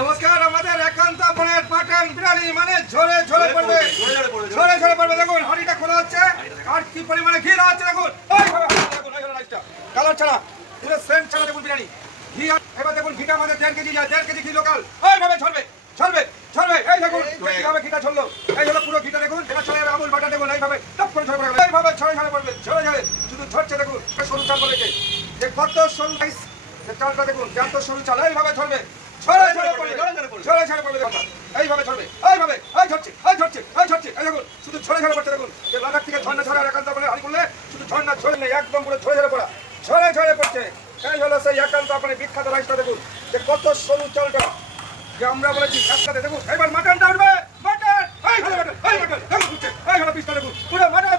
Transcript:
নমস্কার। আমাদের একান্ত আপনার পাঠান বিরিয়ানি মানে ঝরে ঝরে পড়বে, ঝরে ঝরে পড়বে। দেখুন হাঁড়িটা খোলা হচ্ছে আর কি পরিমাণে ঘি দেওয়া হচ্ছে। দেখুন দেখুন রাইসটা কালার ছাড়া, পুরো সেন্ট ছাড়া। দেখুন বিরিয়ানি ঘি। এবার দেখুন ঘিটা আমাদের 1.5 কেজি যায়, 1.5 কেজি ঘি লোকাল। এইভাবে ঝরবে ঝরবে ঝরবে। এই দেখুন কিভাবে ঘিটা ঝরলো। এই হলো পুরো ঘিটা। দেখুন এটা ছড়ে আমুল বাটা। দেখুন এইভাবে টপ করে ঝরে পড়বে, এইভাবে ঝরে ঝরে পড়বে, ঝরে ঝরে শুধু ঝরছে। দেখুন সরু চাল বলেছে যে কত সরু রাইস চালটা। দেখুন যত সরু চাল এইভাবে ঝরবে, ঝরে ঝরে পড়বে, ঝরে ঝরে পড়বে। এইভাবে ঝরবে, এইভাবে এই ঝরছে, এই ঝরছে, এই ঝরছে। এই দেখুন শুধু ঝরে ঝরে পড়ছে। দেখুন যে লাদাখ থেকে ঝর্ণা ঝরে একান্ত বলে হাড়ি করলে শুধু ঝর্ণা ঝরে নেই, একদম পুরো ঝরে ঝরে পড়া, ঝরে ঝরে পড়ছে। এই হলো সেই একান্ত আপনার বিখ্যাত রাইসটা। দেখুন যে কত সরু চালটা যে আমরা বলেছি একসাথে। দেখুন এবার মাটনটা উঠবে, মাটন, এই হলো মাটন, এই মাটন, দেখুন এই হলো পিসটা। দেখুন পুরো মাটন।